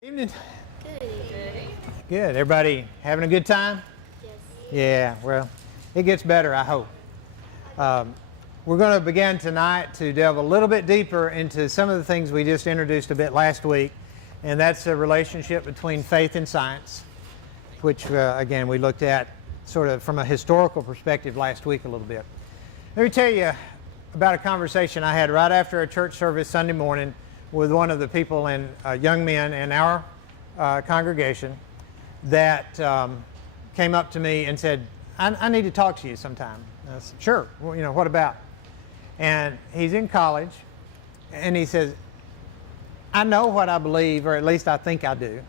Evening. Good. Good. Everybody having a good time? Yes. Yeah, well, it gets better, I hope. We're going to begin tonight to delve a little bit deeper into some of the things we just introduced a bit last week, and that's the relationship between faith and science, which, again, we looked at sort of from a historical perspective last week a little bit. Let me tell you about a conversation I had right after a church service Sunday morning with one of the people and young men in our congregation that came up to me and said, I need to talk to you sometime. And I said, sure, well, what about? And he's in college, and he says, I know what I believe, or at least I think I do.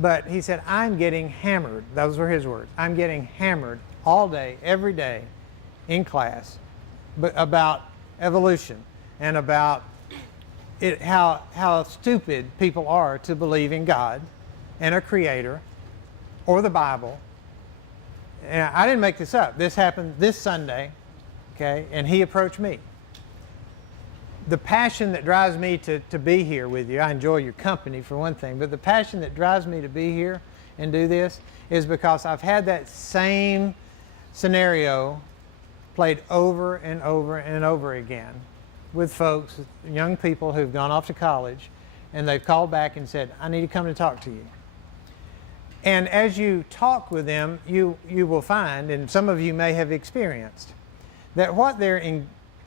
But he said, I'm getting hammered. Those were his words. I'm getting hammered all day, every day in class about evolution and about how stupid people are to believe in God and a creator or the Bible. And I didn't make this up. This happened this Sunday, okay? And he approached me. The passion that drives me to be here with you, I enjoy your company for one thing, but the passion that drives me to be here and do this is because I've had that same scenario played over and over and over again with folks, young people who've gone off to college, and they've called back and said, I need to come to talk to you. And as you talk with them, you will find, and some of you may have experienced, that what they're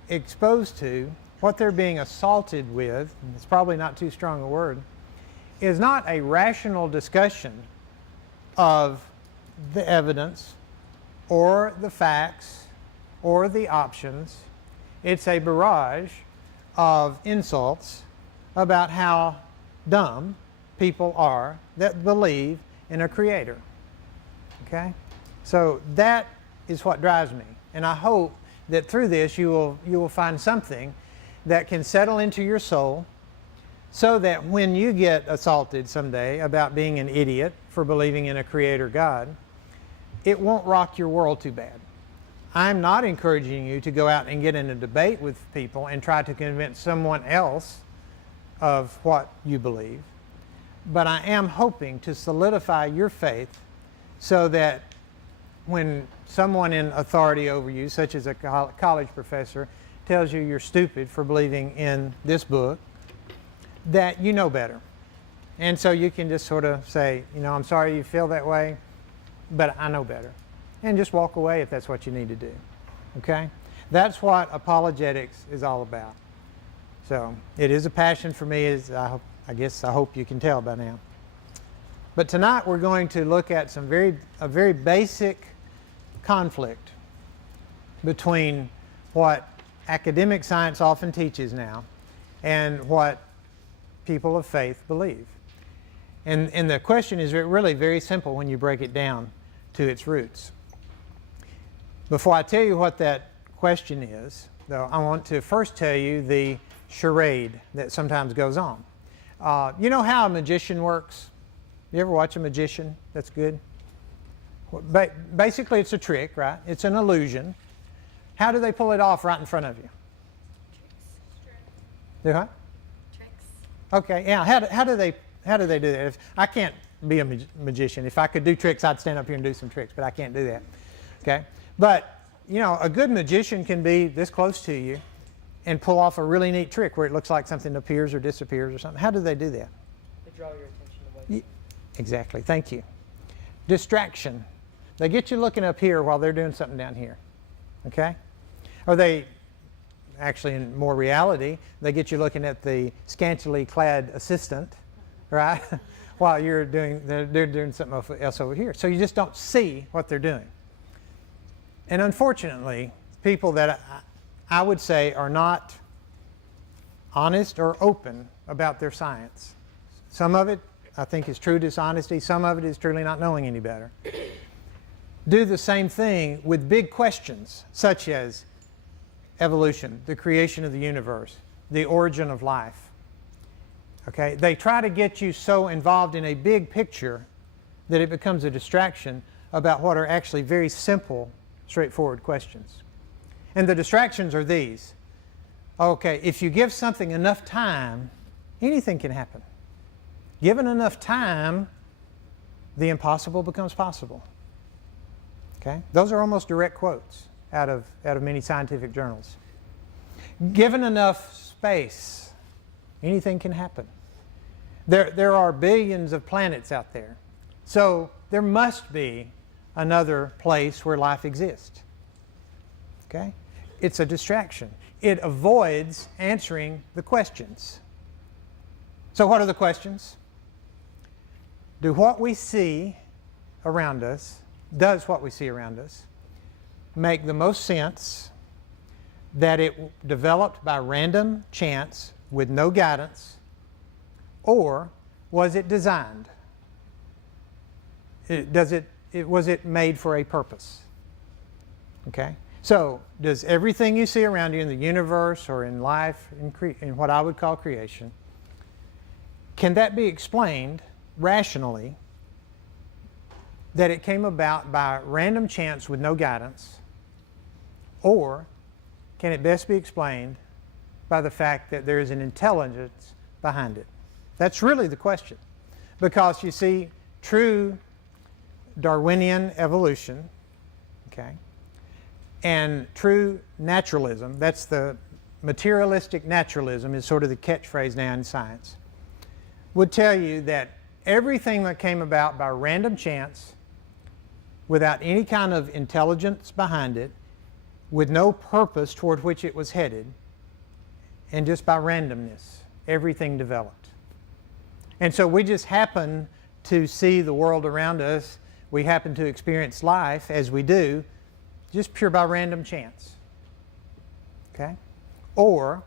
exposed to, what they're being assaulted with, and it's probably not too strong a word, is not a rational discussion of the evidence or the facts or the options. It's a barrage of insults about how dumb people are that believe in a creator. Okay? So that is what drives me. And I hope that through this you will find something that can settle into your soul so that when you get assaulted someday about being an idiot for believing in a creator God, it won't rock your world too bad. I'm not encouraging you to go out and get in a debate with people and try to convince someone else of what you believe. But I am hoping to solidify your faith so that when someone in authority over you, such as a college professor, tells you you're stupid for believing in this book, that you know better. And so you can just sort of say, I'm sorry you feel that way, but I know better. And just walk away if that's what you need to do. Okay? That's what apologetics is all about. So it is a passion for me, as I hope you can tell by now. But tonight we're going to look at a very basic conflict between what academic science often teaches now and what people of faith believe. And the question is really very simple when you break it down to its roots. Before I tell you what that question is, though, I want to first tell you the charade that sometimes goes on. You know how a magician works? You ever watch a magician? That's good. Basically, it's a trick, right? It's an illusion. How do they pull it off right in front of you? Tricks. Do what? Tricks. Okay, yeah. How do they do that? If I can't be a magician. If I could do tricks, I'd stand up here and do some tricks, but I can't do that. Okay? But, a good magician can be this close to you and pull off a really neat trick where it looks like something appears or disappears or something. How do they do that? They draw your attention away. Exactly. Thank you. Distraction. They get you looking up here while they're doing something down here. Okay? Or they, actually in more reality, they get you looking at the scantily clad assistant, right? While they're doing something else over here. So you just don't see what they're doing. And unfortunately, people that I would say are not honest or open about their science. Some of it, I think, is true dishonesty. Some of it is truly not knowing any better. Do the same thing with big questions, such as evolution, the creation of the universe, the origin of life. Okay? They try to get you so involved in a big picture that it becomes a distraction about what are actually very simple, straightforward questions. And the distractions are these. Okay, if you give something enough time, anything can happen. Given enough time, the impossible becomes possible. Okay? Those are almost direct quotes out of many scientific journals. Given enough space, anything can happen. There are billions of planets out there. So there must be another place where life exists. Okay? It's a distraction. It avoids answering the questions. So what are the questions? Does what we see around us make the most sense, that it developed by random chance with no guidance, or was it designed? Was it made for a purpose? Okay? So, does everything you see around you in the universe or in life, in what I would call creation, can that be explained rationally that it came about by random chance with no guidance, or can it best be explained by the fact that there is an intelligence behind it? That's really the question. Because you see, true Darwinian evolution, okay, and true naturalism, that's the materialistic naturalism is sort of the catchphrase now in science, would tell you that everything that came about by random chance, without any kind of intelligence behind it, with no purpose toward which it was headed, and just by randomness, everything developed. And so we just happen to see the world around us, we happen to experience life as we do, just pure by random chance. Okay? Or,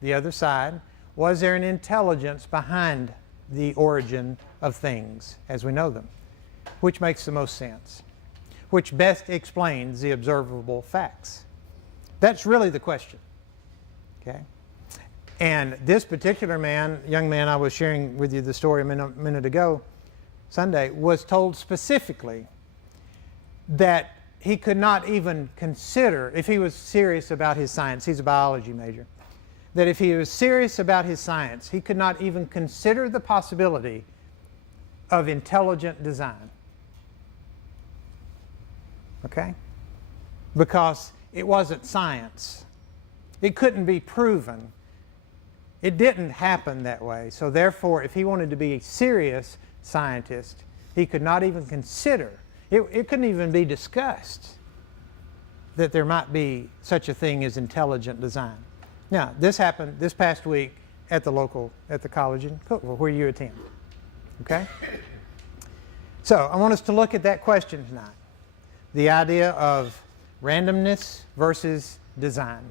the other side, was there an intelligence behind the origin of things as we know them? Which makes the most sense? Which best explains the observable facts? That's really the question. Okay? And this particular young man I was sharing with you the story a minute ago, Sunday, was told specifically that he could not even consider, if he was serious about his science, he's a biology major, that if he was serious about his science, he could not even consider the possibility of intelligent design. Okay? Because it wasn't science. It couldn't be proven. It didn't happen that way. So therefore, if he wanted to be a serious scientist, he could not even consider, it couldn't even be discussed that there might be such a thing as intelligent design. Now, this happened this past week at the college in Cookville, where you attend. Okay? So, I want us to look at that question tonight. The idea of randomness versus design.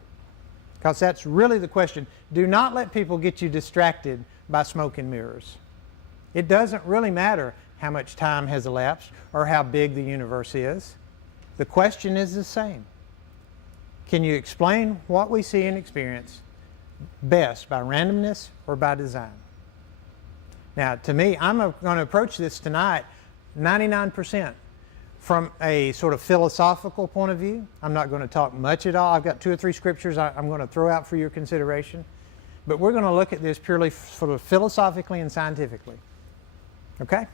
Because that's really the question. Do not let people get you distracted by smoke and mirrors. It doesn't really matter how much time has elapsed or how big the universe is. The question is the same. Can you explain what we see and experience best by randomness or by design? Now, to me, I'm going to approach this tonight 99% from a sort of philosophical point of view. I'm not going to talk much at all. I've got 2 or 3 scriptures I'm going to throw out for your consideration. But we're going to look at this purely sort of philosophically and scientifically. Okay?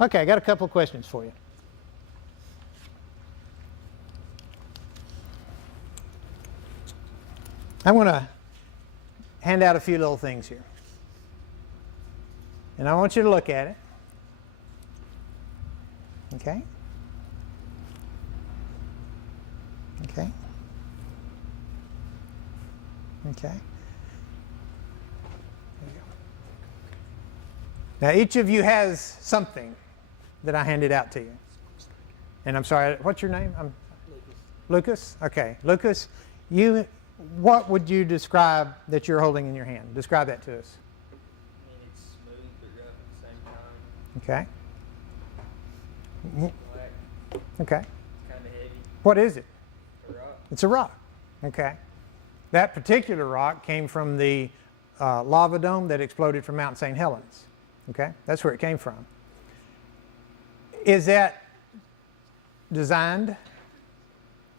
Okay, I got a couple of questions for you. I'm going to hand out a few little things here. And I want you to look at it. Okay? Okay? Okay? Now, each of you has something that I handed out to you. And I'm sorry, what's your name? Lucas? Okay. Lucas, what would you describe that you're holding in your hand? Describe that to us. I mean, it's smooth but rough at the same time. Okay. Black. Okay. It's kind of heavy. What is it? A rock. It's a rock. Okay. That particular rock came from the lava dome that exploded from Mount St. Helens. Okay? That's where it came from. Is that designed?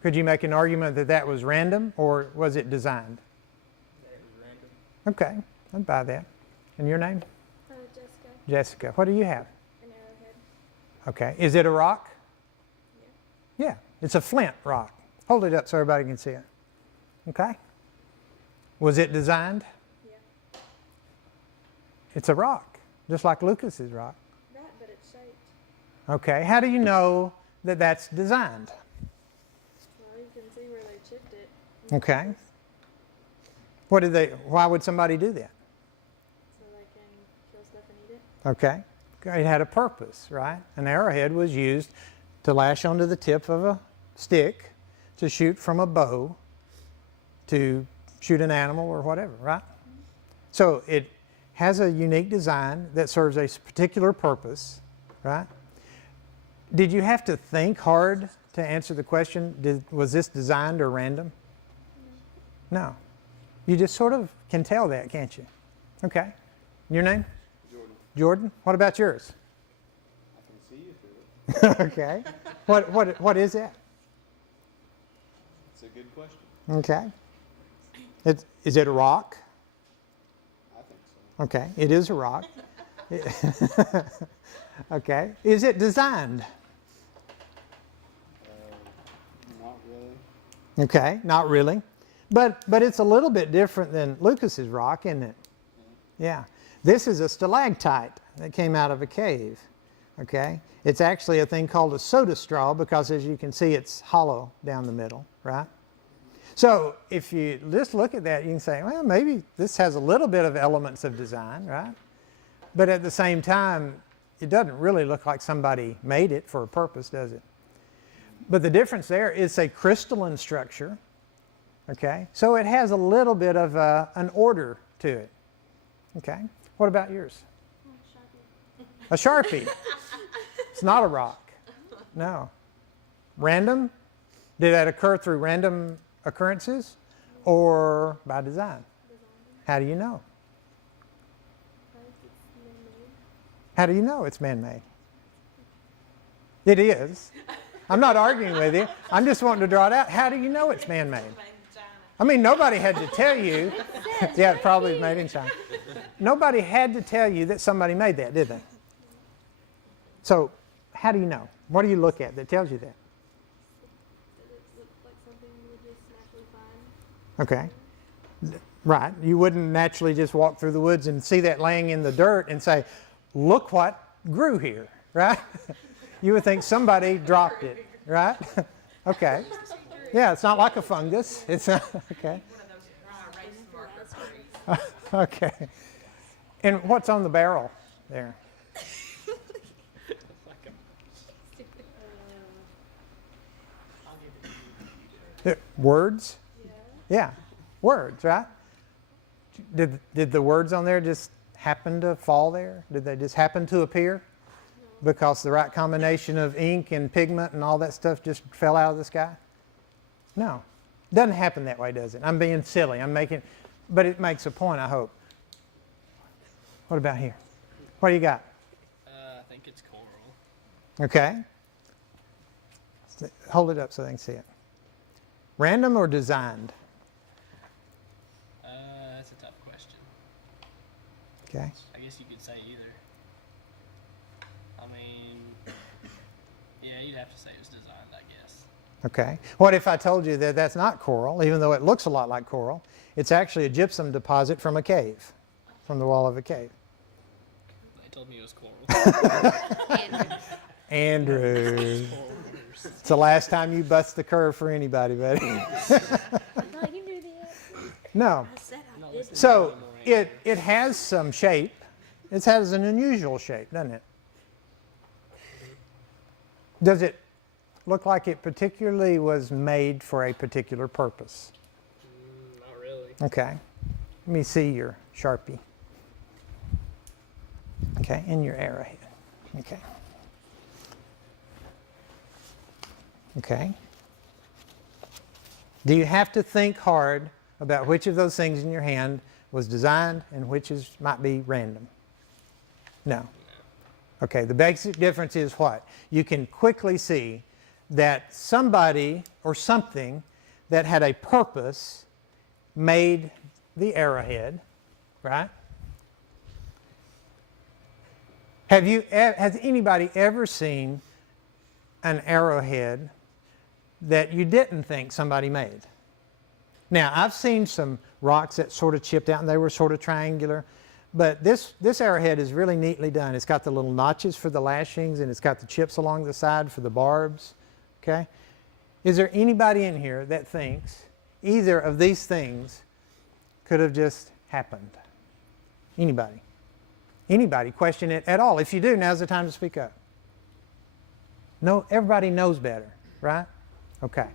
Could you make an argument that that was random, or was it designed? That was random. Okay, I'd buy that. And your name? Jessica. Jessica, what do you have? An arrowhead. Okay. Is it a rock? Yeah. Yeah. It's a flint rock. Hold it up so everybody can see it. Okay. Was it designed? Yeah. It's a rock, just like Lucas's rock. That, but it's shaped. Okay. How do you know that that's designed? Well, you can see where they chipped it. Okay. Why would somebody do that? So they can kill stuff and eat it. Okay. It had a purpose, right? An arrowhead was used to lash onto the tip of a stick, to shoot from a bow, to shoot an animal or whatever, right? So it has a unique design that serves a particular purpose, right? Did you have to think hard to answer the question, was this designed or random? No. You just sort of can tell that, can't you? Okay. Your name? Jordan. Jordan? What about yours? I can see you through it. Okay. What is that? It's a good question. Okay. Is it a rock? I think so. Okay. It is a rock. Okay. Is it designed? Not really. Okay. Not really. But it's a little bit different than Lucas's rock, isn't it? Yeah. This is a stalactite that came out of a cave. Okay. It's actually a thing called a soda straw because, as you can see, it's hollow down the middle, right? So if you just look at that, you can say, well, maybe this has a little bit of elements of design, right? But at the same time, it doesn't really look like somebody made it for a purpose, does it? But the difference there is a crystalline structure, okay? So it has a little bit of an order to it, okay? What about yours? A Sharpie. It's not a rock. No. Random? Did that occur through random occurrences or by design? How do you know? How do you know it's man-made? It is. I'm not arguing with you. I'm just wanting to draw it out. How do you know it's man-made? I mean, nobody had to tell you. Yeah, it probably was made in China. Nobody had to tell you that somebody made that, did they? So, how do you know? What do you look at that tells you that? It looks like something you would just naturally find. Okay. Right. You wouldn't naturally just walk through the woods and see that laying in the dirt and say, look what grew here, right? You would think somebody dropped it, right? Okay. Yeah, it's not like a fungus. It's not, okay. Okay. And what's on the barrel there? Words? Yeah, words, right? Did the words on there just happen to fall there? Did they just happen to appear? Because the right combination of ink and pigment and all that stuff just fell out of the sky? No. Doesn't happen that way, does it? I'm being silly. But it makes a point, I hope. What about here? What do you got? I think it's coral. Okay. Hold it up so they can see it. Random or designed? That's a tough question. Okay. I guess you could say either. I mean, yeah, you'd have to say it was designed, I guess. Okay. What if I told you that that's not coral, even though it looks a lot like coral? It's actually a gypsum deposit from a cave, from the wall of a cave. They told me it was coral. Andrew. It's the last time you bust the curve for anybody, buddy. No, you knew that. No. I said I did. So it has some shape. It has an unusual shape, doesn't it? Does it look like it particularly was made for a particular purpose? Not really. Okay. Let me see your Sharpie. Okay, and your arrowhead. Okay. Okay. Do you have to think hard about which of those things in your hand was designed and which might be random? No. Okay, the basic difference is what? You can quickly see that somebody or something that had a purpose made the arrowhead, right? Has anybody ever seen an arrowhead that you didn't think somebody made? Now, I've seen some rocks that sort of chipped out and they were sort of triangular, but this arrowhead is really neatly done. It's got the little notches for the lashings and it's got the chips along the side for the barbs. Okay? Is there anybody in here that thinks either of these things could have just happened? Anybody? Anybody question it at all? If you do, now's the time to speak up. No, everybody knows better, right? Okay.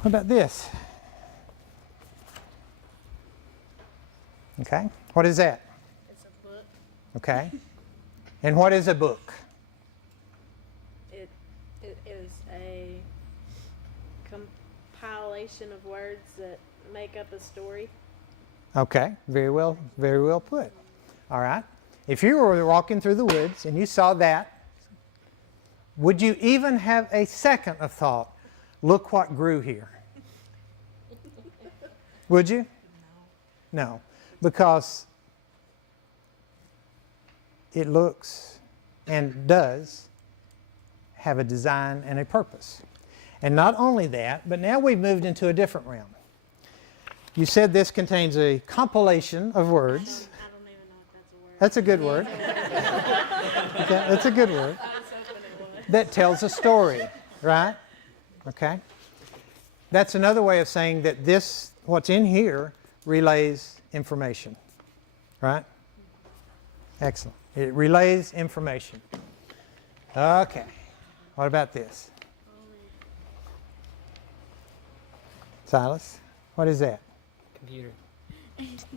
What about this? Okay. What is that? It's a book. Okay. And what is a book? It is a compilation of words that make up a story. Okay. Very well put. All right. If you were walking through the woods and you saw that, would you even have a second of thought, look what grew here? Would you? No. Because it looks and does have a design and a purpose. And not only that, but now we've moved into a different realm. You said this contains a compilation of words. I don't even know if That's that's a word. a good word. Okay, that's a good word. I was hoping it was. That tells a story, right? Okay. That's another way of saying that this, what's in here, relays information, right? Excellent. It relays information. Okay. What about this? Silas, what is that? Computer.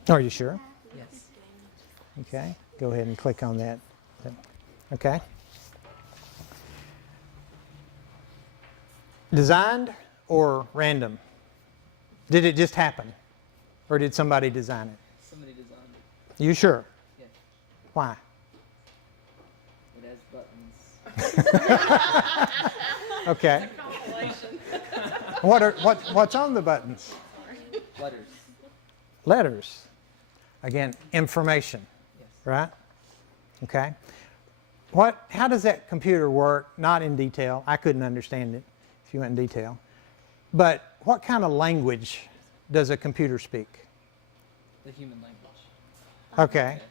Are you sure? Yes. Okay. Go ahead and click on that. Okay. Designed or random? Did it just happen? Or did somebody design it? Somebody designed it. You sure? Yeah. Why? It has buttons. Okay. What's on the buttons? Letters. Letters. Again, information, Yes. right? Okay. How does that computer work? Not in detail. I couldn't understand it if you went in detail. But what kind of language does a computer speak? The human language. Okay. Yes.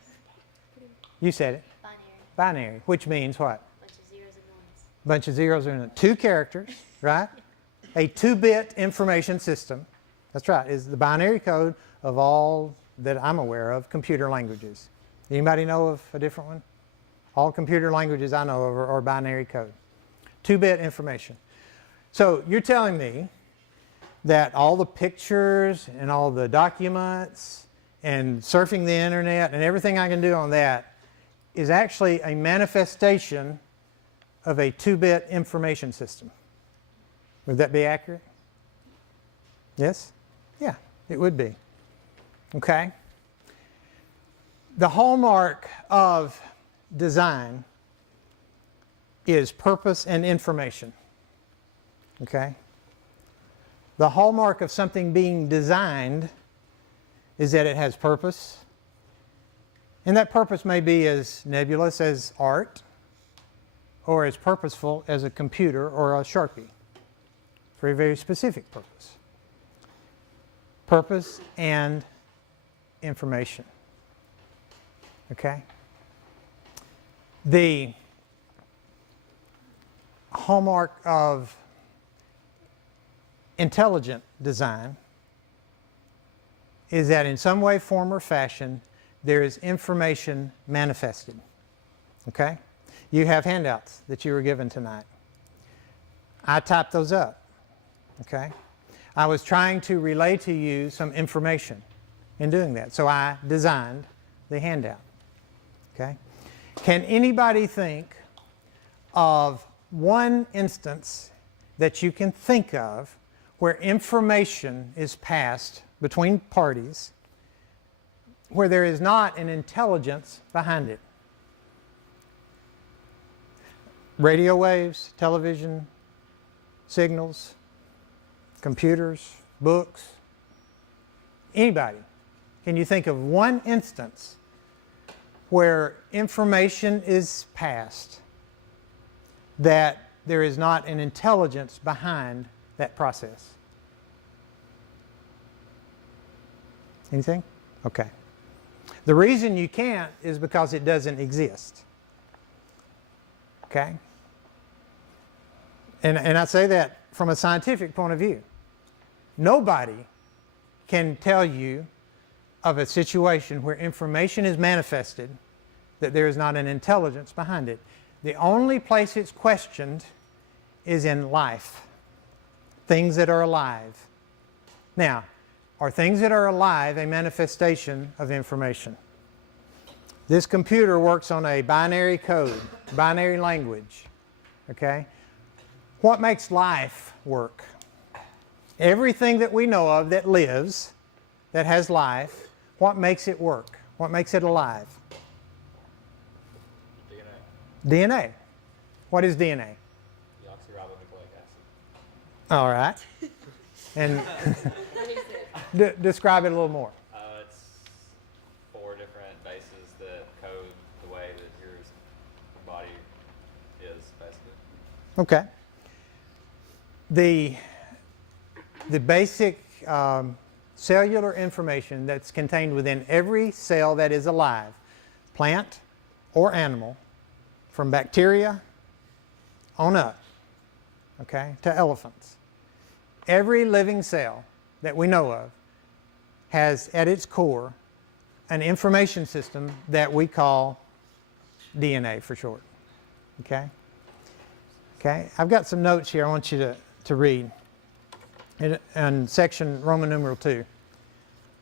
You said it. Binary. Binary, which means what? Bunch of zeros and ones. Bunch of zeros and ones. 2 characters, right? A 2-bit information system. That's right. Is the binary code of all that I'm aware of computer languages. Anybody know of a different one? All computer languages I know of are binary code. 2-bit information. So you're telling me that all the pictures and all the documents and surfing the internet and everything I can do on that is actually a manifestation of a 2-bit information system. Would that be accurate? Yes? Yeah, it would be. Okay? The hallmark of design is purpose and information. Okay? The hallmark of something being designed is that it has purpose. And that purpose may be as nebulous as art or as purposeful as a computer or a Sharpie for a very specific purpose. Purpose and information. Okay? The hallmark of intelligent design is that in some way, form, or fashion, there is information manifested. Okay? You have handouts that you were given tonight. I typed those up. Okay? I was trying to relay to you some information in doing that. So I designed the handout. Okay? Can anybody think of one instance that you can think of where information is passed between parties where there is not an intelligence behind it? Radio waves, television, signals, computers, books. Anybody? Can you think of one instance where information is passed, that there is not an intelligence behind that process? Anything? Okay. The reason you can't is because it doesn't exist. Okay? And I say that from a scientific point of view. Nobody can tell you of a situation where information is manifested that there is not an intelligence behind it. The only place it's questioned is in life. Things that are alive. Now, are things that are alive a manifestation of information? This computer works on a binary code, binary language. Okay? What makes life work? Everything that we know of that lives, that has life, what makes it work? What makes it alive? DNA. What is DNA? Deoxyribonucleic acid. All right. And describe it a little more. It's 4 different bases that code the way that your body is, basically. Okay. The basic cellular information that's contained within every cell that is alive, plant or animal, from bacteria on up, okay, to elephants. Every living cell that we know of has at its core an information system that we call DNA for short. Okay? Okay, I've got some notes here I want you to read in section Roman numeral 2.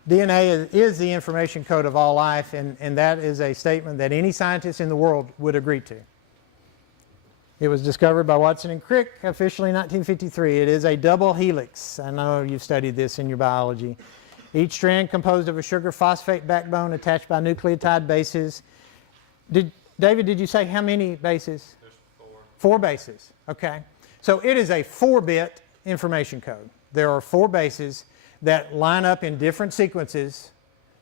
DNA is the information code of all life, and that is a statement that any scientist in the world would agree to. It was discovered by Watson and Crick officially in 1953. It is a double helix. I know you've studied this in your biology. Each strand composed of a sugar phosphate backbone attached by nucleotide bases. David, did you say how many bases? There's 4. 4 bases. Okay. So it is a 4-bit information code. There are 4 bases that line up in different sequences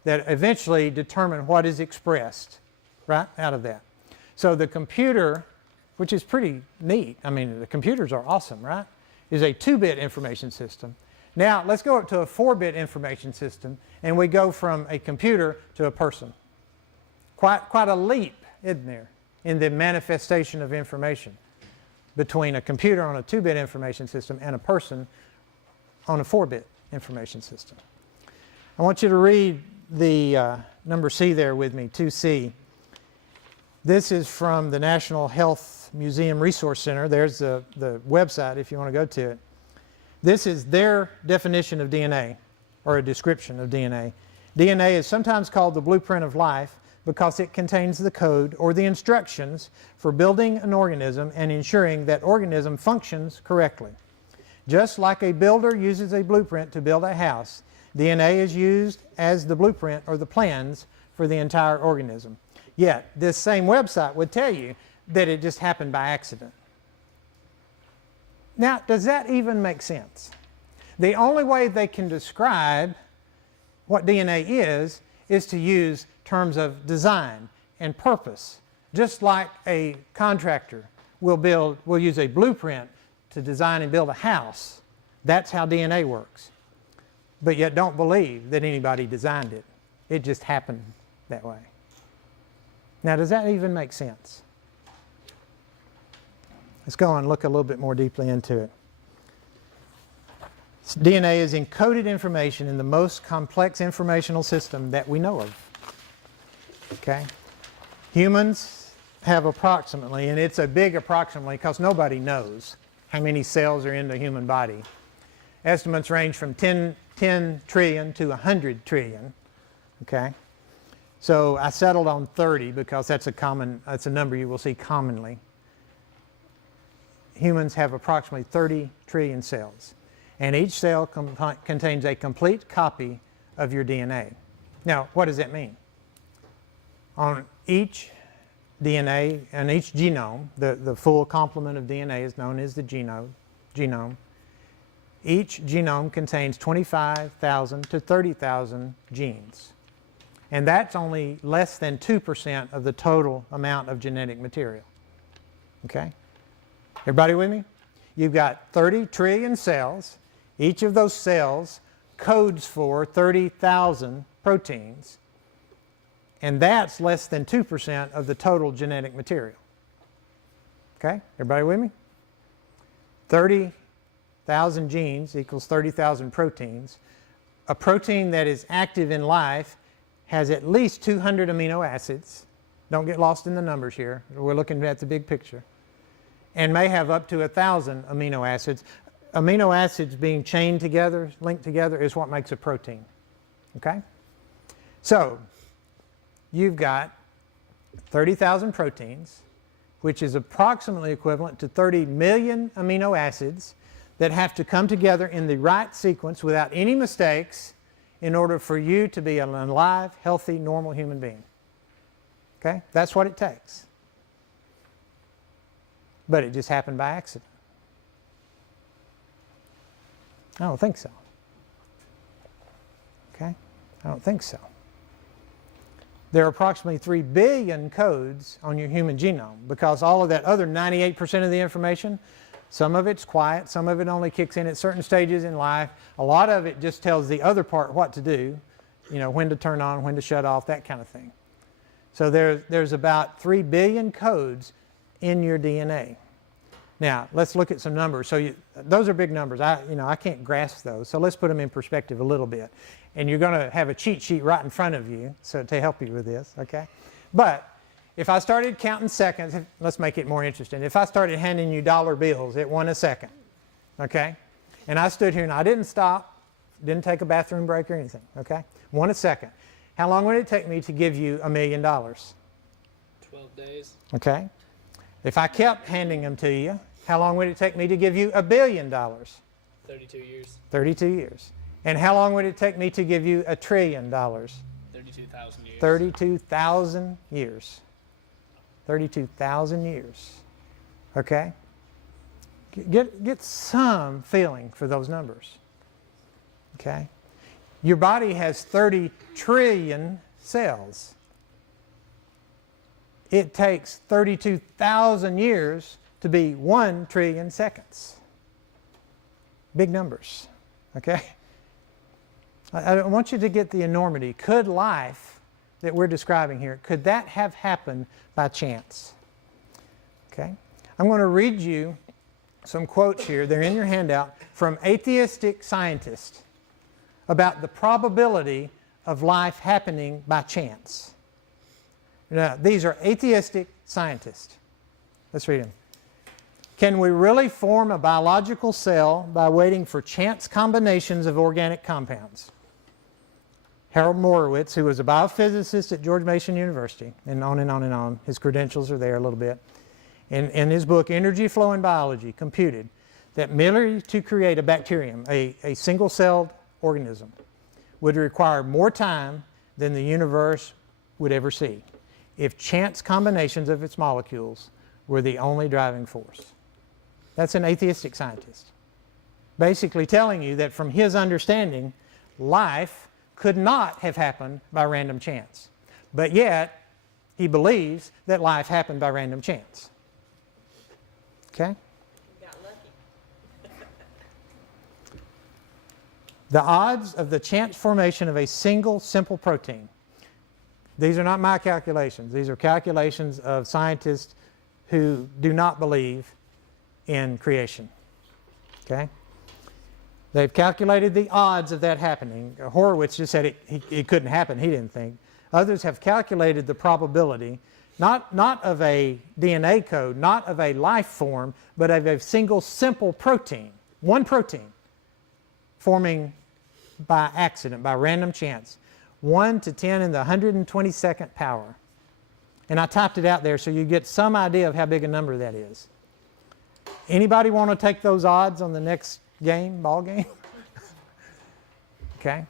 that eventually determine what is expressed right out of that. So the computer, which is pretty neat, I mean the computers are awesome, right, is a 2-bit information system. Now let's go up to a 4-bit information system, and we go from a computer to a person. Quite a leap, isn't there, in the manifestation of information between a computer on a 2-bit information system and a person on a 4-bit information system. I want you to read the number C there with me, 2C. This is from the National Health Museum Resource Center. There's the website if you want to go to it. This is their definition of DNA, or a description of DNA. DNA is sometimes called the blueprint of life because it contains the code or the instructions for building an organism and ensuring that organism functions correctly. Just like a builder uses a blueprint to build a house, DNA is used as the blueprint or the plans for the entire organism. Yet, this same website would tell you that it just happened by accident. Now, does that even make sense? The only way they can describe what DNA is to use terms of design and purpose. Just like a contractor will use a blueprint to design and build a house. That's how DNA works. But yet don't believe that anybody designed it. It just happened that way. Now, does that even make sense? Let's go and look a little bit more deeply into it. DNA is encoded information in the most complex informational system that we know of. Okay? Humans have approximately, and it's a big approximately because nobody knows how many cells are in the human body. Estimates range from 10 trillion to 100 trillion. Okay? So I settled on 30 because that's a number you will see commonly. Humans have approximately 30 trillion cells, and each cell contains a complete copy of your DNA. Now, what does that mean? On each DNA and each genome, the full complement of DNA is known as the genome. Each genome contains 25,000 to 30,000 genes. And that's only less than 2% of the total amount of genetic material. Okay? Everybody with me? You've got 30 trillion cells. Each of those cells codes for 30,000 proteins. And that's less than 2% of the total genetic material. Okay? Everybody with me? 30,000 genes equals 30,000 proteins. A protein that is active in life has at least 200 amino acids. Don't get lost in the numbers here. We're looking at the big picture. And may have up to 1,000 amino acids. Amino acids being chained together, linked together, is what makes a protein. Okay? So, you've got 30,000 proteins, which is approximately equivalent to 30 million amino acids that have to come together in the right sequence without any mistakes in order for you to be an alive, healthy, normal human being. Okay? That's what it takes. But it just happened by accident. I don't think so. Okay? I don't think so. There are approximately 3 billion codes on your human genome because all of that other 98% of the information, some of it's quiet, some of it only kicks in at certain stages in life. A lot of it just tells the other part what to do, you know, when to turn on, when to shut off, that kind of thing. So there's about 3 billion codes in your DNA. Now, let's look at some numbers. So those are big numbers. I can't grasp those. So let's put them in perspective a little bit. And you're going to have a cheat sheet right in front of you so to help you with this, okay? But if I started counting seconds, let's make it more interesting. If I started handing you dollar bills at 1 a second, okay? And I stood here and I didn't stop, didn't take a bathroom break or anything, okay? 1 a second. How long would it take me to give you $1 million? 12 days. Okay. If I kept handing them to you, how long would it take me to give you $1 billion? 32 years. 32 years. And how long would it take me to give you $1 trillion? 32,000 years. 32,000 years. 32,000 years. Okay? Get some feeling for those numbers. Okay? Your body has 30 trillion cells. It takes 32,000 years to be 1 trillion seconds. Big numbers. Okay? I want you to get the enormity. Could life that we're describing here, could that have happened by chance? Okay? I'm going to read you some quotes here. They're in your handout from atheistic scientists about the probability of life happening by chance. Now, these are atheistic scientists. Let's read them. Can we really form a biological cell by waiting for chance combinations of organic compounds? Harold Morowitz, who was a biophysicist at George Mason University, and on and on and on. His credentials are there a little bit. In his book, Energy Flow in Biology, computed that merely to create a bacterium, a single-celled organism, would require more time than the universe would ever see if chance combinations of its molecules were the only driving force. That's an atheistic scientist. Basically telling you that from his understanding, life could not have happened by random chance. But yet, he believes that life happened by random chance. Okay? Got lucky. The odds of the chance formation of a single simple protein. These are not my calculations. These are calculations of scientists who do not believe in creation. Okay? They've calculated the odds of that happening. Horowitz just said it couldn't happen. He didn't think. Others have calculated the probability, not of a DNA code, not of a life form, but of a single simple protein, one protein, forming by accident, by random chance. 1 to 10 in the 122nd power. And I typed it out there so you get some idea of how big a number that is. Anybody want to take those odds on the next game, ball game? Okay.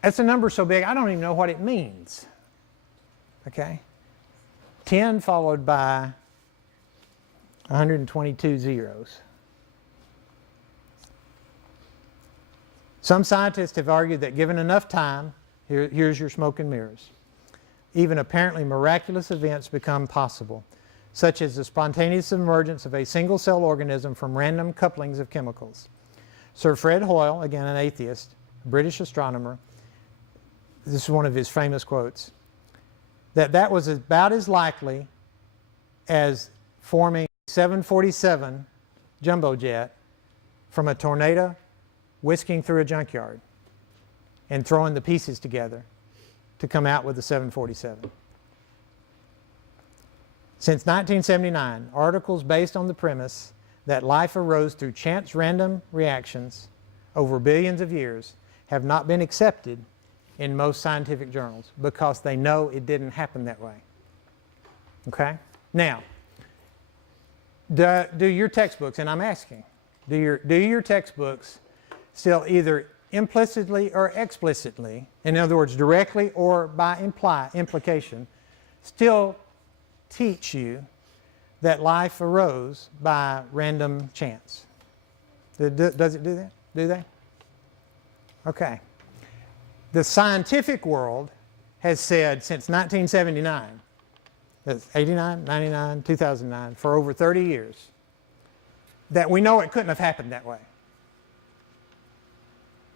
That's a number so big I don't even know what it means. Okay. 10 followed by 122 zeros. Some scientists have argued that given enough time, Here's your smoke and mirrors. Even apparently miraculous events become possible, such as the spontaneous emergence of a single-cell organism from random couplings of chemicals. Sir Fred Hoyle, again an atheist, a British astronomer, this is one of his famous quotes, that was about as likely as forming a 747 jumbo jet from a tornado whisking through a junkyard and throwing the pieces together to come out with the 747. Since 1979, articles based on the premise that life arose through chance random reactions over billions of years have not been accepted in most scientific journals because they know it didn't happen that way. Okay? Now, do your textbooks, and I'm asking, do your textbooks still either implicitly or explicitly, in other words, directly or by implication, still teach you that life arose by random chance? Does it do that? Do they? Okay. The scientific world has said since 1979, that's 89, 99, 2009, for over 30 years, that we know it couldn't have happened that way.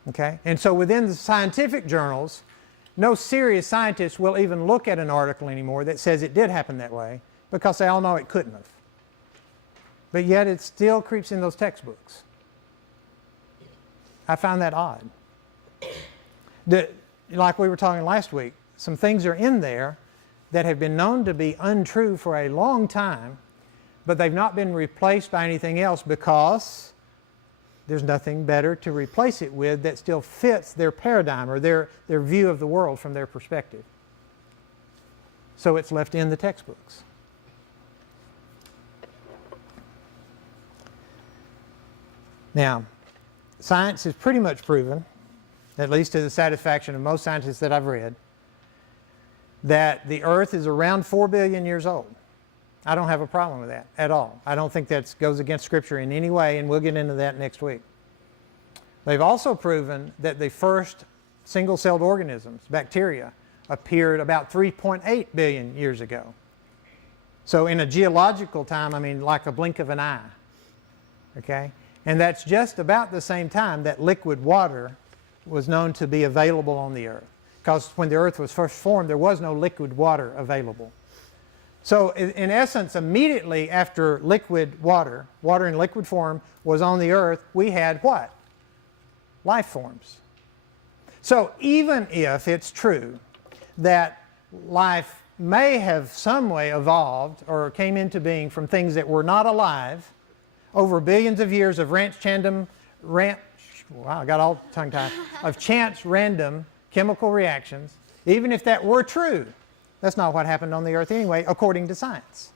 Okay? And so within the scientific journals, no serious scientist will even look at an article anymore that says it did happen that way because they all know it couldn't have. But yet it still creeps in those textbooks. I find that odd. Like we were talking last week, some things are in there that have been known to be untrue for a long time, but they've not been replaced by anything else because there's nothing better to replace it with that still fits their paradigm or their view of the world from their perspective. So it's left in the textbooks. Now, science has pretty much proven, at least to the satisfaction of most scientists that I've read, that the Earth is around 4 billion years old. I don't have a problem with that at all. I don't think that goes against Scripture in any way, and we'll get into that next week. They've also proven that the first single-celled organisms, bacteria, appeared about 3.8 billion years ago. So in a geological time, I mean like a blink of an eye. Okay? And that's just about the same time that liquid water was known to be available on the Earth. Because when the Earth was first formed, there was no liquid water available. So in essence, immediately after liquid water, water in liquid form was on the Earth, we had what? Life forms. So even if it's true that life may have some way evolved or came into being from things that were not alive over billions of years of chance random chemical reactions, even if that were true, that's not what happened on the Earth anyway, according to science.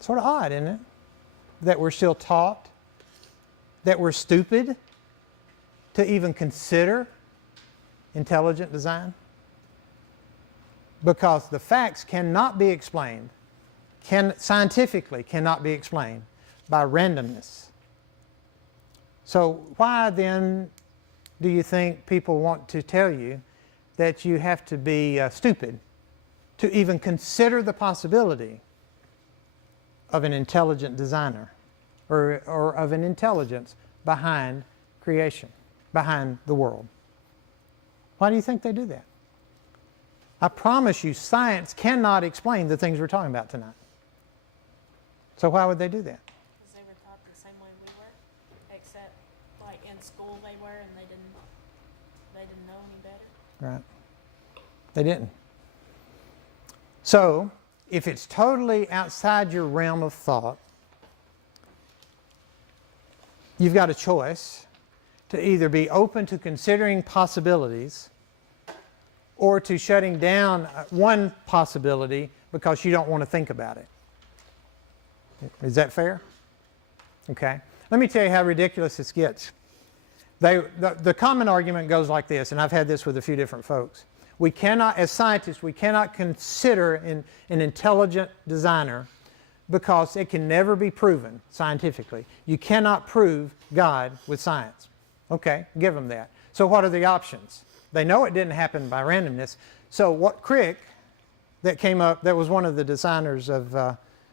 Sort of odd, isn't it? That we're still taught that we're stupid to even consider intelligent design. Because the facts cannot be explained, scientifically cannot be explained by randomness. So why then do you think people want to tell you that you have to be stupid to even consider the possibility of an intelligent designer or of an intelligence behind creation, behind the world? Why do you think they do that? I promise you, science cannot explain the things we're talking about tonight. So why would they do that? Because they were taught the same way we were, except like in school they were, and they didn't know any better. Right. They didn't. So, if it's totally outside your realm of thought, you've got a choice to either be open to considering possibilities or to shutting down one possibility because you don't want to think about it. Is that fair? Okay. Let me tell you how ridiculous this gets. The common argument goes like this, and I've had this with a few different folks. We cannot, as scientists, we cannot consider an intelligent designer because it can never be proven scientifically. You cannot prove God with science. Okay, give them that. So what are the options? They know it didn't happen by randomness. So what Crick, that came up, that was one of the designers of,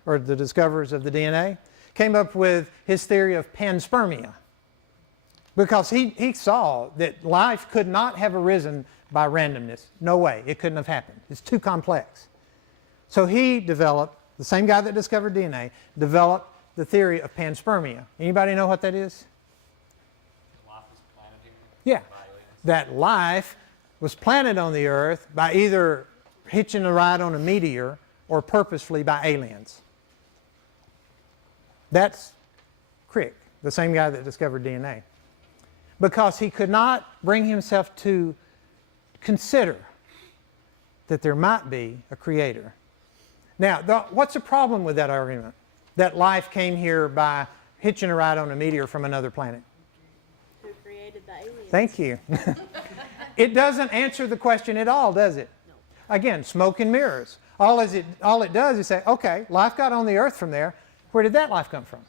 or the discoverers of the DNA, came up with his theory of panspermia. Because he saw that life could not have arisen by randomness. No way, it couldn't have happened. It's too complex. So he developed, the same guy that discovered DNA, developed the theory of panspermia. Anybody know what that is? Life was planted here. Yeah. That life was planted on the earth by either hitching a ride on a meteor or purposefully by aliens. That's Crick, the same guy that discovered DNA. Because he could not bring himself to consider that there might be a creator. Now, what's the problem with that argument? That life came here by hitching a ride on a meteor from another planet? Who created the aliens? Thank you. It doesn't answer the question at all, does it? No. Again, smoke and mirrors. All it does is say, okay, life got on the earth from there. Where did that life come from?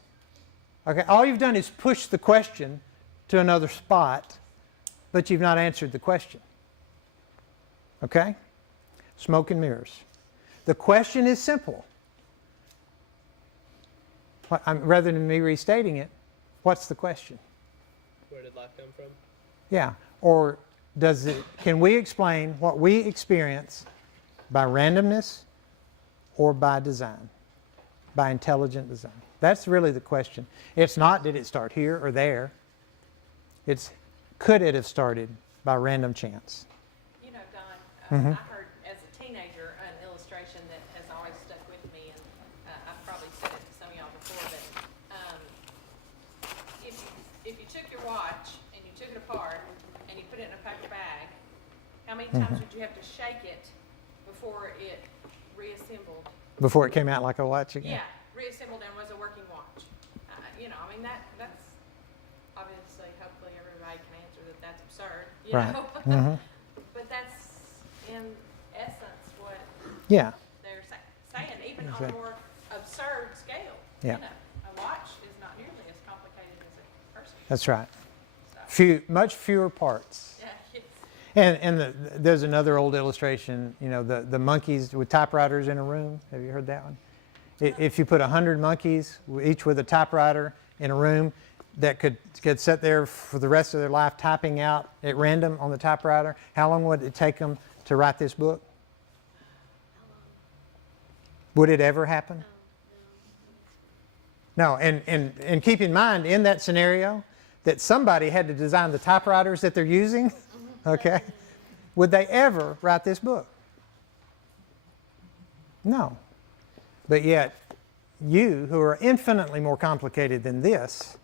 Okay, all you've done is push the question to another spot, but you've not answered the question. Okay? Smoke and mirrors. The question is simple. Rather than me restating it, what's the question? Where did life come from? Yeah. Or can we explain what we experience by randomness or by design? By intelligent design. That's really the question. It's not did it start here or there. It's could it have started by random chance? You know, Don, Mhm. I heard as a teenager an illustration that has always stuck with me, and I've probably said it to some of y'all before, but if you took your watch and you took it apart and you put it in a paper bag, how many times would you have to shake it before it reassembled? Before it came out like a watch again? Yeah, reassembled and was a working watch. You know, I mean, that's obviously, hopefully everybody can answer that that's absurd, you Right. know? Mhm. But that's in essence what Yeah. they're saying, even on a Exactly. more absurd scale. Yeah. You know, a watch is not nearly as complicated as a person. That's right. So, Much fewer parts. yeah, it's, And there's another old illustration, you know, the monkeys with typewriters in a room. Have you heard that one? If you put 100 monkeys, each with a typewriter in a room, that could sit there for the rest of their life typing out at random on the typewriter, how long would it take them to write this book? Would it ever happen? No, and keep in mind in that scenario that somebody had to design the typewriters that they're using, okay? Would they ever write this book? No. But yet, you, who are infinitely more complicated than this,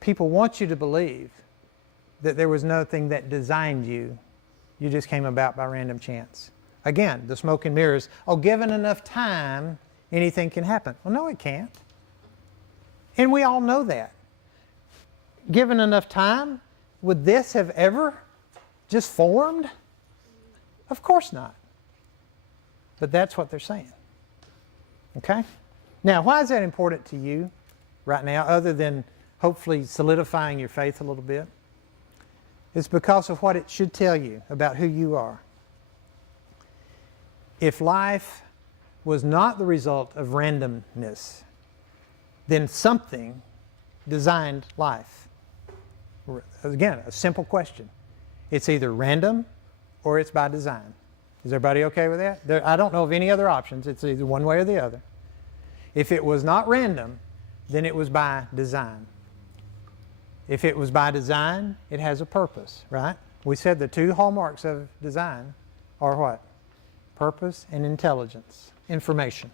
people want you to believe that there was nothing that designed you. You just came about by random chance. Again, the smoke and mirrors. Oh, given enough time, anything can happen. Well, no, it can't. And we all know that. Given enough time, would this have ever just formed? Of course not. But that's what they're saying. Okay? Now, why is that important to you right now, other than hopefully solidifying your faith a little bit? It's because of what it should tell you about who you are. If life was not the result of randomness, then something designed life. Again, a simple question. It's either random or it's by design. Is everybody okay with that? I don't know of any other options. It's either one way or the other. If it was not random, then it was by design. If it was by design, it has a purpose, right? We said the two hallmarks of design are what? Purpose and intelligence, information.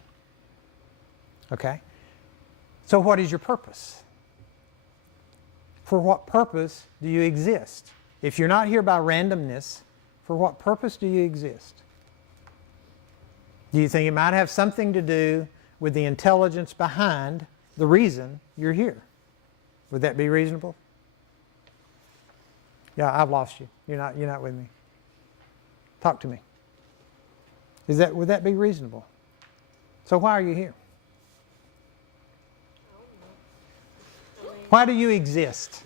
Okay? So what is your purpose? For what purpose do you exist? If you're not here by randomness, for what purpose do you exist? Do you think it might have something to do with the intelligence behind the reason you're here? Would that be reasonable? Yeah, I've lost you. You're not with me. Talk to me. Would that be reasonable? So why are you here? Why do you exist?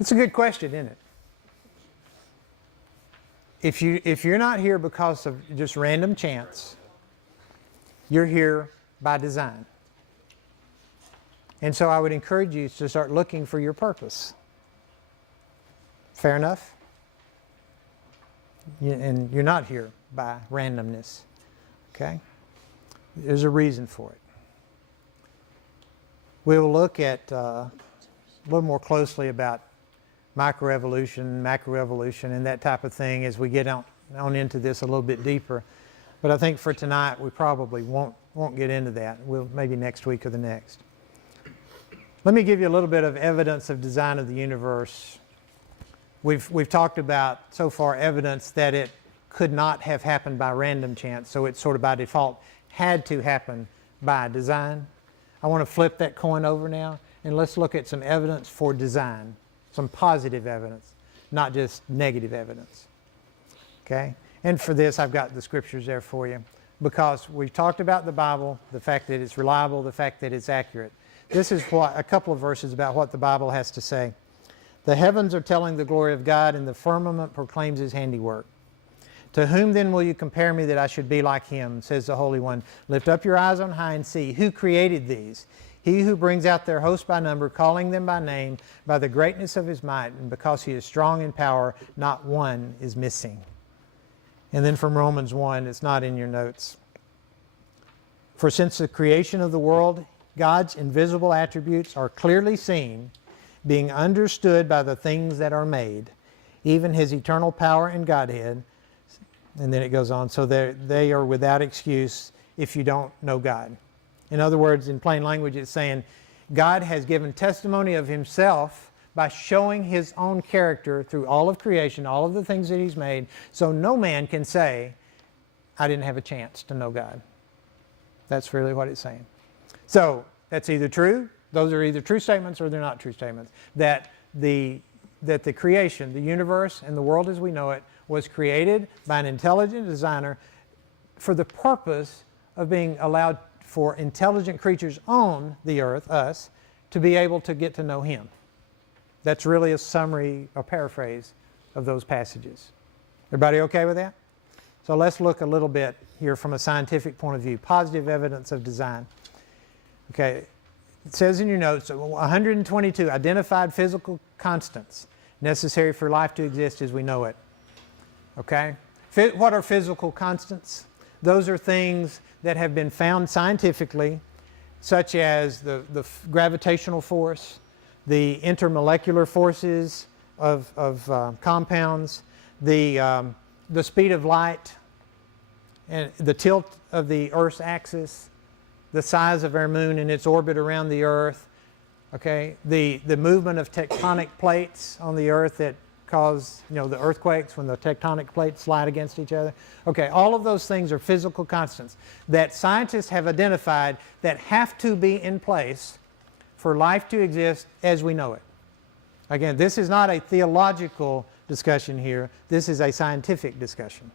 It's a good question, isn't it? If you're not here because of just random chance, you're here by design. And so I would encourage you to start looking for your purpose. Fair enough? And you're not here by randomness. Okay? There's a reason for it. We will look at a little more closely about microevolution, macroevolution, and that type of thing as we get on into this a little bit deeper. But I think for tonight we probably won't get into that. We'll maybe next week or the next. Let me give you a little bit of evidence of design of the universe. We've talked about so far evidence that it could not have happened by random chance, so it sort of by default had to happen by design. I want to flip that coin over now, and let's look at some evidence for design, some positive evidence, not just negative evidence. Okay? And for this, I've got the scriptures there for you, because we've talked about the Bible, the fact that it's reliable, the fact that it's accurate. This is what a couple of verses about what the Bible has to say. The heavens are telling the glory of God, and the firmament proclaims His handiwork. To whom then will you compare me that I should be like Him, says the Holy One. Lift up your eyes on high and see. Who created these? He who brings out their host by number, calling them by name, by the greatness of His might, and because He is strong in power, not one is missing. And then from Romans 1, it's not in your notes. For since the creation of the world, God's invisible attributes are clearly seen, being understood by the things that are made, even His eternal power and Godhead. And then it goes on, so they are without excuse if you don't know God. In other words, in plain language, it's saying God has given testimony of Himself by showing His own character through all of creation, all of the things that He's made, so no man can say, I didn't have a chance to know God. That's really what it's saying. So that's either true, those are either true statements or they're not true statements. That the creation, the universe and the world as we know it, was created by an intelligent designer for the purpose of being allowed for intelligent creatures on the earth, us, to be able to get to know Him. That's really a summary, a paraphrase of those passages. Everybody okay with that? So let's look a little bit here from a scientific point of view. Positive evidence of design. Okay, it says in your notes 122 identified physical constants necessary for life to exist as we know it. Okay? What are physical constants? Those are things that have been found scientifically, such as the gravitational force, the intermolecular forces of compounds, the speed of light, and the tilt of the Earth's axis, the size of our moon and its orbit around the Earth, okay? The movement of tectonic plates on the Earth that cause, the earthquakes when the tectonic plates slide against each other. Okay, all of those things are physical constants that scientists have identified that have to be in place for life to exist as we know it. Again, this is not a theological discussion here. This is a scientific discussion.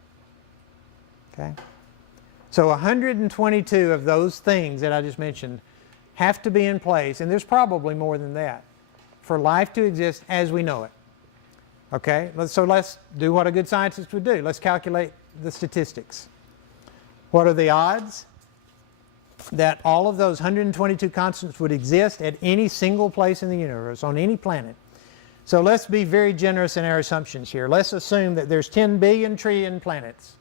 Okay? So 122 of those things that I just mentioned have to be in place, and there's probably more than that, for life to exist as we know it. Okay, so let's do what a good scientist would do. Let's calculate the statistics. What are the odds that all of those 122 constants would exist at any single place in the universe, on any planet? So let's be very generous in our assumptions here. Let's assume that there's 10 billion trillion planets.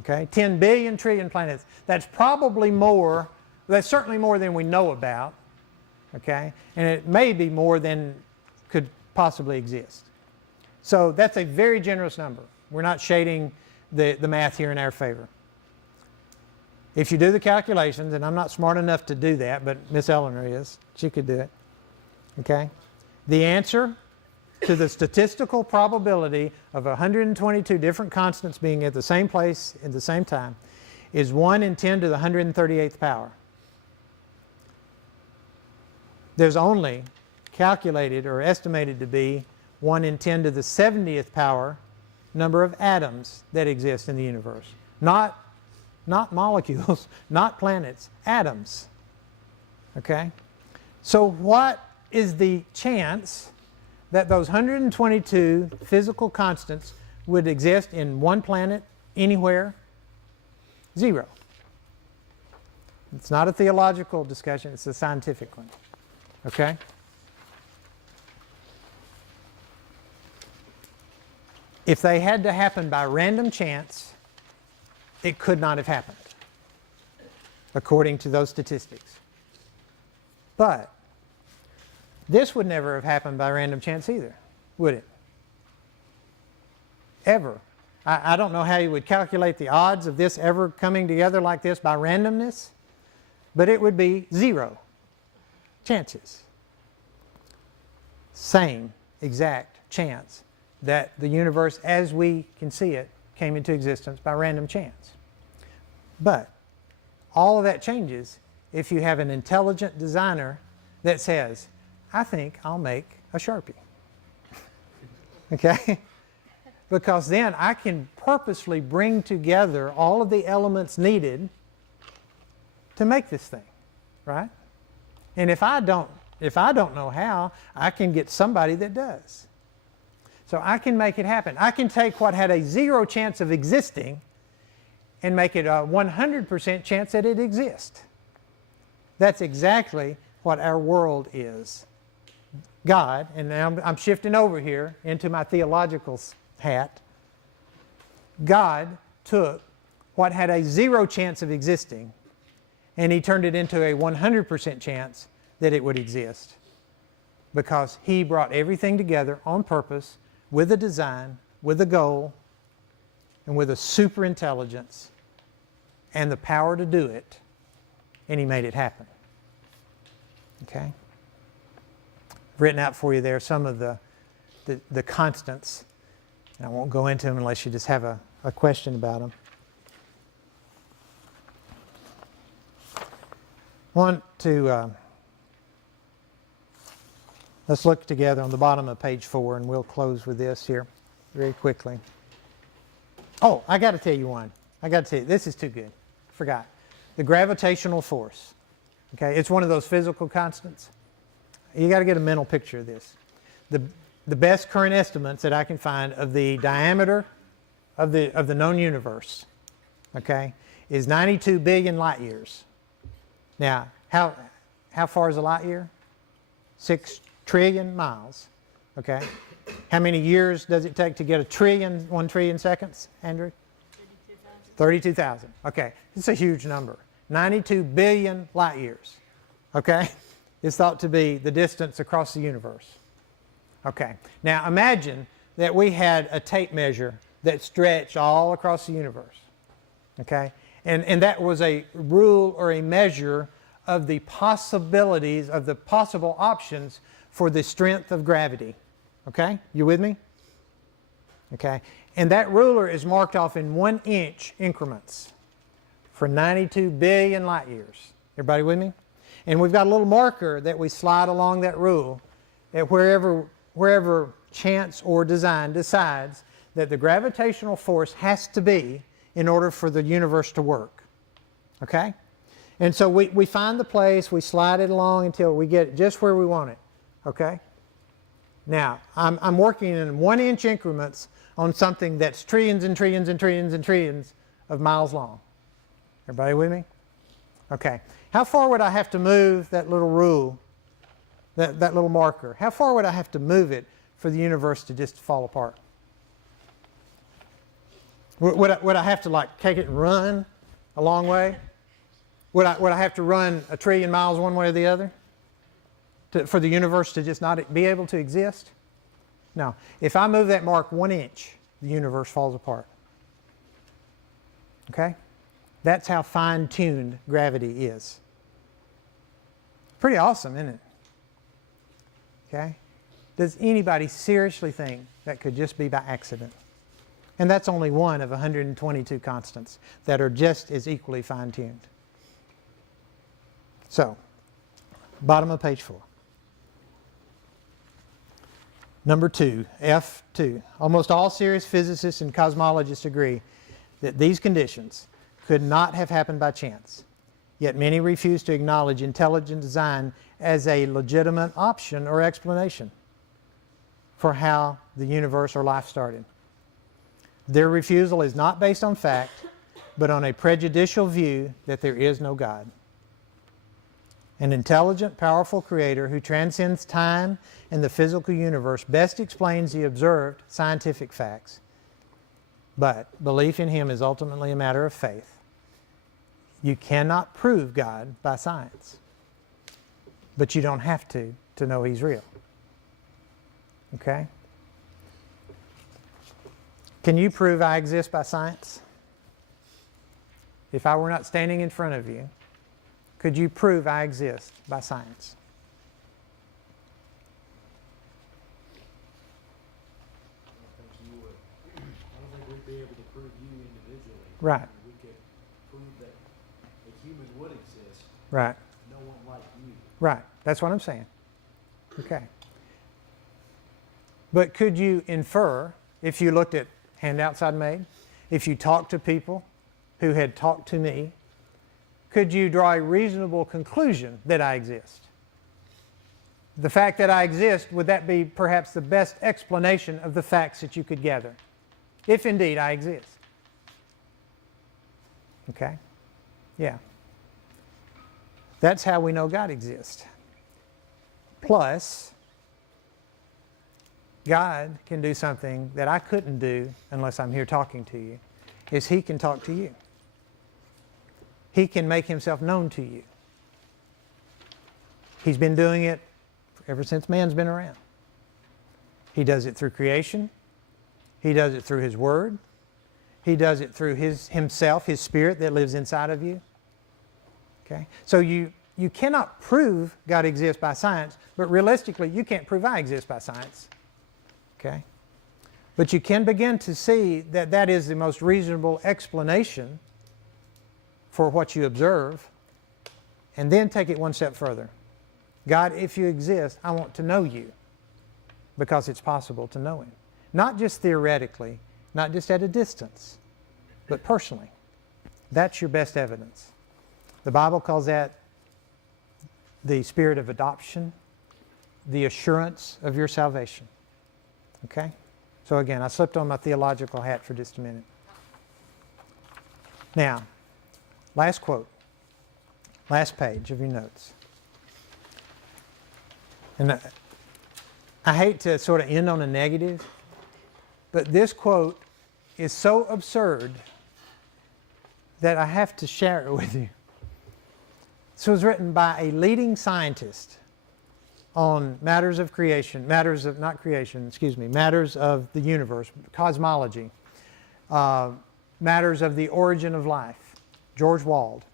Okay, 10 billion trillion planets. That's probably more, that's certainly more than we know about. Okay, and it may be more than could possibly exist. So that's a very generous number. We're not shading the math here in our favor. If you do the calculations, and I'm not smart enough to do that, but Miss Eleanor is, she could do it. Okay? The answer to the statistical probability of 122 different constants being at the same place at the same time is 1 in 10 to the 138th power. There's only calculated or estimated to be 1 in 10 to the 70th power number of atoms that exist in the universe. Not molecules, not planets, atoms. Okay? So what is the chance that those 122 physical constants would exist in one planet, anywhere? Zero. It's not a theological discussion, it's a scientific one. Okay? If they had to happen by random chance, it could not have happened, according to those statistics. But this would never have happened by random chance either, would it? Ever. I don't know how you would calculate the odds of this ever coming together like this by randomness, but it would be 0 chances. Same exact chance that the universe as we can see it came into existence by random chance. But all of that changes if you have an intelligent designer that says, I think I'll make a Sharpie. Okay? Because then I can purposely bring together all of the elements needed to make this thing, right? And if I don't know how, I can get somebody that does. So I can make it happen. I can take what had a 0 chance of existing and make it a 100% chance that it exists. That's exactly what our world is. God, and now I'm shifting over here into my theological hat. God took what had a 0 chance of existing and He turned it into a 100% chance that it would exist, because He brought everything together on purpose, with a design, with a goal, and with a super intelligence and the power to do it, and He made it happen. Okay? I've written out for you there some of the constants, and I won't go into them unless you just have a question about them. Let's look together on the bottom of page 4, and we'll close with this here very quickly. Oh, I got to tell you one. I got to tell you, this is too good. Forgot. The gravitational force. Okay, it's one of those physical constants. You got to get a mental picture of this. The best current estimates that I can find of the diameter of the known universe, okay, is 92 billion light years. Now, how far is a light year? 6 trillion miles. Okay. How many years does it take to get 1 trillion seconds, Andrew? 32,000. Okay. It's a huge number. 92 billion light years. Okay. It's thought to be the distance across the universe. Okay. Now imagine that we had a tape measure that stretched all across the universe. Okay. And that was a rule or a measure of the possibilities, of the possible options for the strength of gravity. Okay? You with me? Okay. And that ruler is marked off in 1-inch increments for 92 billion light years. Everybody with me? And we've got a little marker that we slide along that rule at wherever chance or design decides that the gravitational force has to be in order for the universe to work. Okay? And so we find the place, we slide it along until we get it just where we want it. Okay? Now, I'm working in 1-inch increments on something that's trillions and trillions and trillions and trillions of miles long. Everybody with me? Okay. How far would I have to move that little rule, that little marker? How far would I have to move it for the universe to just fall apart? Would I have to like take it and run a long way? Would I have to run 1 trillion miles one way or the other for the universe to just not be able to exist? No. If I move that mark 1 inch, the universe falls apart. Okay? That's how fine-tuned gravity is. Pretty awesome, isn't it? Okay? Does anybody seriously think that could just be by accident? And that's only one of 122 constants that are just as equally fine-tuned. So, bottom of page 4. Number 2, F2. Almost all serious physicists and cosmologists agree that these conditions could not have happened by chance. Yet many refuse to acknowledge intelligent design as a legitimate option or explanation. for how the universe or life started. Their refusal is not based on fact, but on a prejudicial view that there is no God. An intelligent, powerful creator who transcends time and the physical universe best explains the observed scientific facts. But belief in him is ultimately a matter of faith. You cannot prove God by science, but you don't have to know he's real. Okay? Can you prove I exist by science? If I were not standing in front of you, could you prove I exist by science? I don't think you would. I don't think we'd be able to prove you individually. Right. We could prove that a human would exist. Right. No one like you. Right. That's what I'm saying. Okay. But could you infer, if you looked at handouts I'd made, if you talked to people who had talked to me, could you draw a reasonable conclusion that I exist? The fact that I exist, would that be perhaps the best explanation of the facts that you could gather? If indeed I exist. Okay? Yeah. That's how we know God exists. Plus, God can do something that I couldn't do unless I'm here talking to you, is he can talk to you. He can make himself known to you. He's been doing it ever since man's been around. He does it through creation. He does it through his word. He does it through himself, his spirit that lives inside of you. Okay? So you cannot prove God exists by science, but realistically you can't prove I exist by science. Okay? But you can begin to see that that is the most reasonable explanation for what you observe, and then take it one step further. God, if you exist, I want to know you, because it's possible to know him. Not just theoretically, not just at a distance, but personally. That's your best evidence. The Bible calls that the spirit of adoption, the assurance of your salvation. Okay? So again, I slipped on my theological hat for just a minute. Now, last quote, last page of your notes. And I hate to sort of end on a negative, but this quote is so absurd that I have to share it with you. This was written by a leading scientist on matters of creation, matters of the universe, cosmology, matters of the origin of life, George Wald.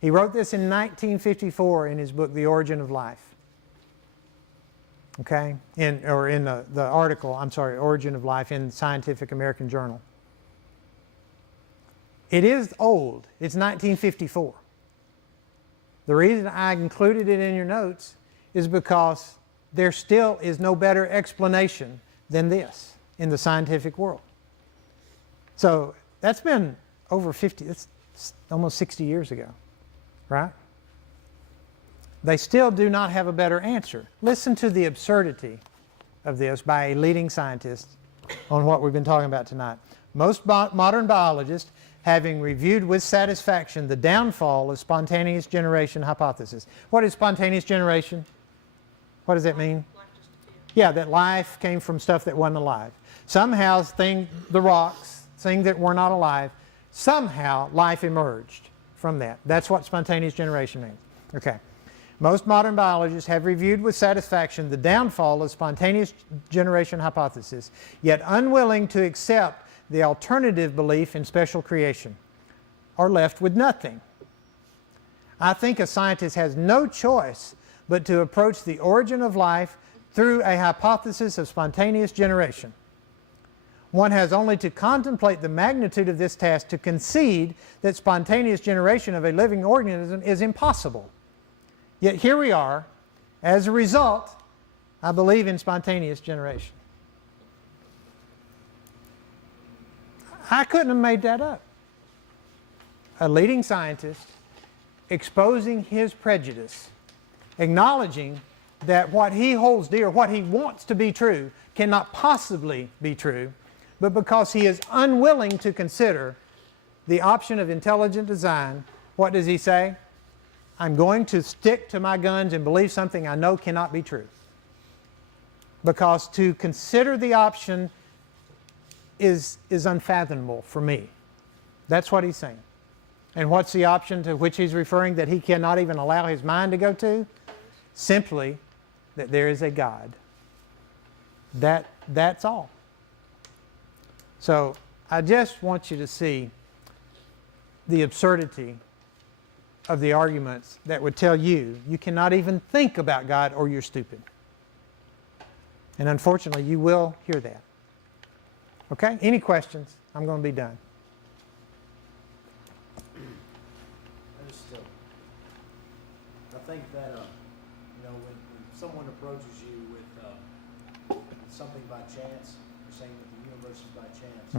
He wrote this in 1954 in his book, The Origin of Life. Okay? In the article, Origin of Life in Scientific American Journal. It is old. It's 1954. The reason I included it in your notes is because there still is no better explanation than this in the scientific world. So that's been over 50, it's almost 60 years ago, right? They still do not have a better answer. Listen to the absurdity of this by a leading scientist on what we've been talking about tonight. Most modern biologists, having reviewed with satisfaction the downfall of spontaneous generation hypothesis. What is spontaneous generation? What does that mean? Yeah, that life came from stuff that wasn't alive. Somehow, the rocks, things that were not alive, somehow life emerged from that. That's what spontaneous generation means. Okay. Most modern biologists have reviewed with satisfaction the downfall of spontaneous generation hypothesis, yet unwilling to accept the alternative belief in special creation, are left with nothing. I think a scientist has no choice but to approach the origin of life through a hypothesis of spontaneous generation. One has only to contemplate the magnitude of this task to concede that spontaneous generation of a living organism is impossible. Yet here we are. As a result, I believe in spontaneous generation. I couldn't have made that up. A leading scientist exposing his prejudice, acknowledging that what he holds dear, what he wants to be true, cannot possibly be true, but because he is unwilling to consider the option of intelligent design, what does he say? I'm going to stick to my guns and believe something I know cannot be true. Because to consider the option is unfathomable for me. That's what he's saying. And what's the option to which he's referring that he cannot even allow his mind to go to? Simply that there is a God. That's all. So I just want you to see the absurdity of the arguments that would tell you you cannot even think about God or you're stupid. And unfortunately, you will hear that. Okay? Any questions? I'm going to be done. I think that when someone approaches you with something by chance, or saying that the universe is by chance,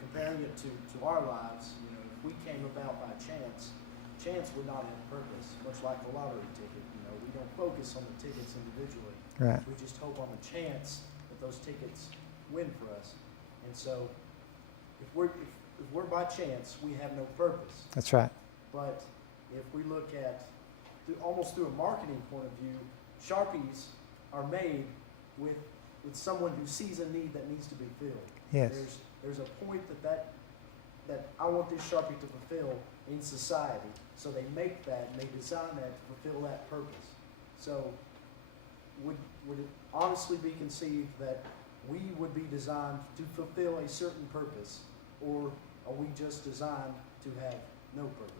comparing it to our lives, if we came about by chance, chance would not have purpose, much like the lottery ticket. We don't focus on the tickets individually. Right. We just hope on the chance that those tickets win for us. And so, if we're by chance, we have no purpose. That's right. But if we look at almost through a marketing point of view, Sharpies are made with someone who sees a need that needs to be filled. Yes. There's a point that I want this Sharpie to fulfill in society. So they make that and they design that to fulfill that purpose. So would it honestly be conceived that we would be designed to fulfill a certain purpose, or are we just designed to have no purpose?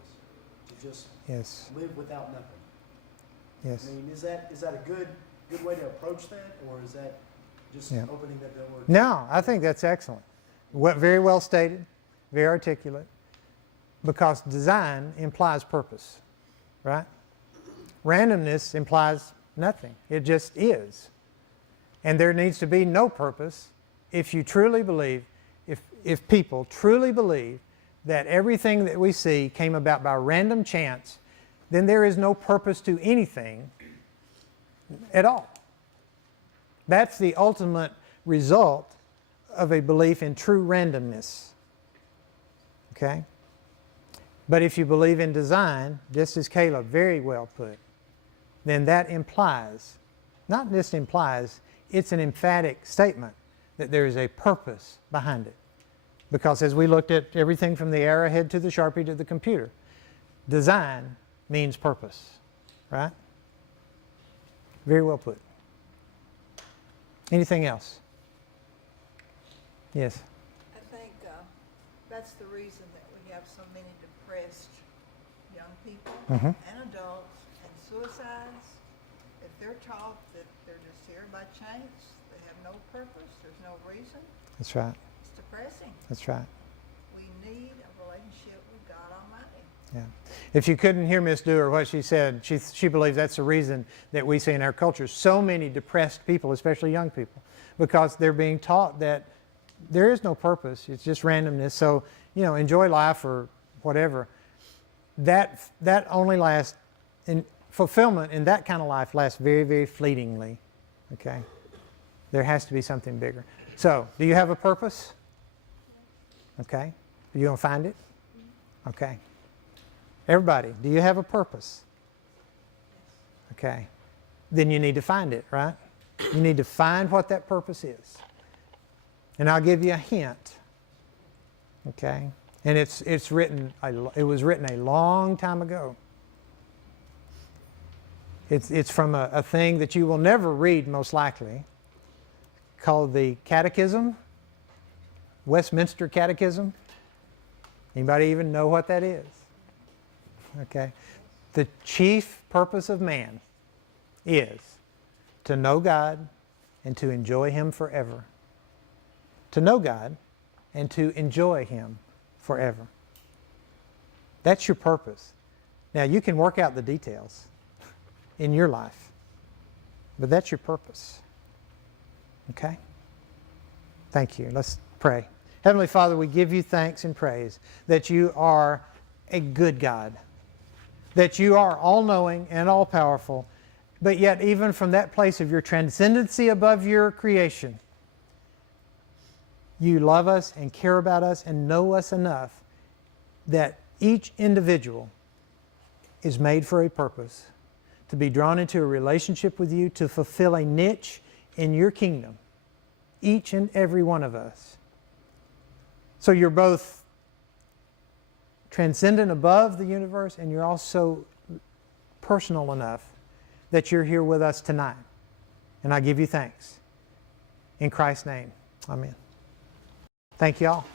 To just Yes. live without nothing? Yes. I mean, is that a good way to approach that, or is that just Yeah. opening the door? No, I think that's excellent. Very well stated, very articulate, because design implies purpose, right? Randomness implies nothing. It just is. And there needs to be no purpose if you truly believe, if people truly believe that everything that we see came about by random chance, then there is no purpose to anything at all. That's the ultimate result of a belief in true randomness. Okay? But if you believe in design, just as Caleb very well put, then that implies, not just implies, it's an emphatic statement that there is a purpose behind it. Because as we looked at everything from the arrowhead to the Sharpie to the computer, design means purpose, right? Very well put. Anything else? Yes. I think that's the reason that we have so many depressed young people and adults and suicides. If they're taught that they're just here by chance, they have no purpose, there's no reason, That's right. it's depressing. That's right. We need a relationship with God Almighty. Yeah. If you couldn't hear Miss Dewar, what she said, she believes that's the reason that we see in our culture so many depressed people, especially young people, because they're being taught that there is no purpose. It's just randomness. So, enjoy life or whatever. That only lasts, in fulfillment in that kind of life lasts very, very fleetingly. Okay? There has to be something bigger. So, do you have a purpose? Okay. Are you going to find it? Okay. Everybody, do you have a purpose? Okay. Then you need to find it, right? You need to find what that purpose is. And I'll give you a hint. Okay? And it was written a long time ago. It's from a thing that you will never read, most likely, called the Catechism, Westminster Catechism. Anybody even know what that is? Okay. The chief purpose of man is to know God and to enjoy Him forever. To know God and to enjoy Him forever. That's your purpose. Now, you can work out the details in your life, but that's your purpose. Okay? Thank you. Let's pray. Heavenly Father, we give you thanks and praise that you are a good God, that you are all-knowing and all-powerful, But yet, even from that place of your transcendency above your creation, you love us and care about us and know us enough that each individual is made for a purpose, to be drawn into a relationship with you, to fulfill a niche in your kingdom, each and every one of us. So you're both transcendent above the universe, and you're also personal enough that you're here with us tonight. And I give you thanks. In Christ's name, amen. Thank you all.